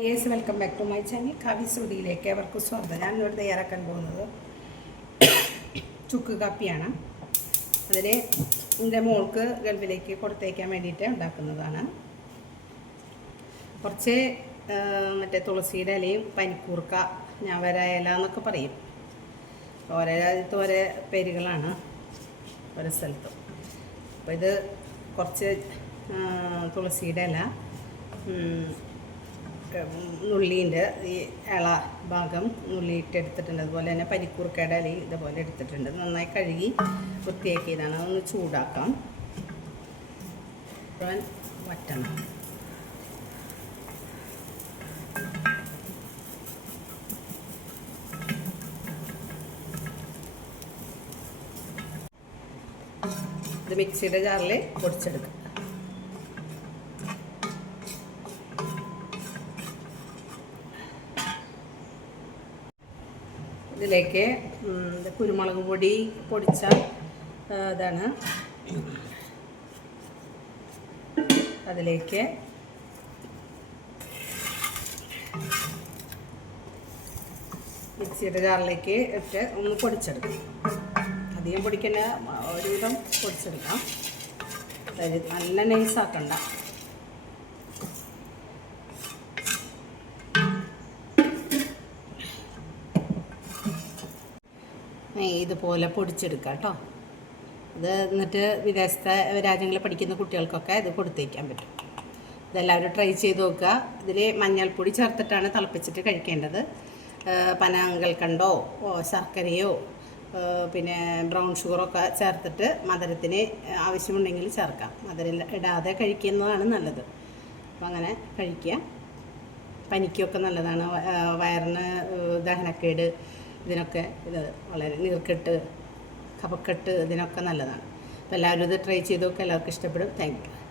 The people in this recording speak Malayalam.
Yes, welcome back to my channel Kavya സ്റ്റുഡിയോയിലേക്ക് അവർക്ക് സ്വാഗതം. ഞാനിവിടെ തയ്യാറാക്കാൻ പോകുന്നത് ചുക്ക് കാപ്പിയാണ്. അതിന് എൻ്റെ മോൾക്ക് ഗൾഫിലേക്ക് കൊടുത്തേക്കാൻ വേണ്ടിയിട്ട് ഉണ്ടാക്കുന്നതാണ്. കുറച്ച് മറ്റേ തുളസിയുടെ ഇലയും പനിക്കൂർക്ക, ഞാവര ഇല എന്നൊക്കെ പറയും. ഓരോ രാജ്യത്ത് ഓരോ പേരുകളാണ് ഓരോ സ്ഥലത്തും. അപ്പോൾ ഇത് കുറച്ച് തുളസിയുടെ ഇല, നുള്ളീൻ്റെ ഈ ഇള ഭാഗം നുള്ളിയിട്ടെടുത്തിട്ടുണ്ട്. അതുപോലെ തന്നെ പനിക്കൂർക്കയുടെ ഇലയും ഇതുപോലെ എടുത്തിട്ടുണ്ട്. നന്നായി കഴുകി വൃത്തിയാക്കിയതാണ്. അതൊന്ന് ചൂടാക്കാം. വറ്റണം. ഇത് മിക്സിയുടെ ജാറിൽ പൊടിച്ചെടുക്കാം. ഇതിലേക്ക് കുരുമുളക് പൊടി പൊടിച്ച ഇതാണ്. അതിലേക്ക് മിക്സിയുടെ ജാറിലേക്ക് ഇട്ട് ഒന്ന് പൊടിച്ചെടുക്കും. അധികം പൊടിക്കണ്ട, ഒരുവിധം പൊടിച്ചെടുക്കാം. നല്ല നൈസാക്കണ്ട. ഇതുപോലെ പൊടിച്ചെടുക്കാം കേട്ടോ. ഇത് എന്നിട്ട് വിദേശത്തെ രാജ്യങ്ങളിൽ പഠിക്കുന്ന കുട്ടികൾക്കൊക്കെ ഇത് കൊടുത്തേക്കാൻ പറ്റും. ഇതെല്ലാവരും ട്രൈ ചെയ്ത് നോക്കുക. ഇതിൽ മഞ്ഞൾപ്പൊടി ചേർത്തിട്ടാണ് തിളപ്പിച്ചിട്ട് കഴിക്കേണ്ടത്. പനങ്കൽക്കണ്ടോ ശർക്കരയോ പിന്നെ ബ്രൗൺ ഷുഗറൊക്കെ ചേർത്തിട്ട് മധുരത്തിന് ആവശ്യമുണ്ടെങ്കിൽ ചേർക്കാം. മധുരം ഇടാതെ കഴിക്കുന്നതാണ് നല്ലത്. അപ്പോൾ അങ്ങനെ കഴിക്കുക. പനിക്കൊക്കെ നല്ലതാണ്. വയറിന് ദഹനക്കേട് ഇതിനൊക്കെ ഇത് വളരെ നീർക്കെട്ട്, കഫക്കെട്ട് ഇതിനൊക്കെ നല്ലതാണ്. അപ്പോൾ എല്ലാവരും ഇത് ട്രൈ ചെയ്ത് നോക്കുക. എല്ലാവർക്കും ഇഷ്ടപ്പെടും. Thank you.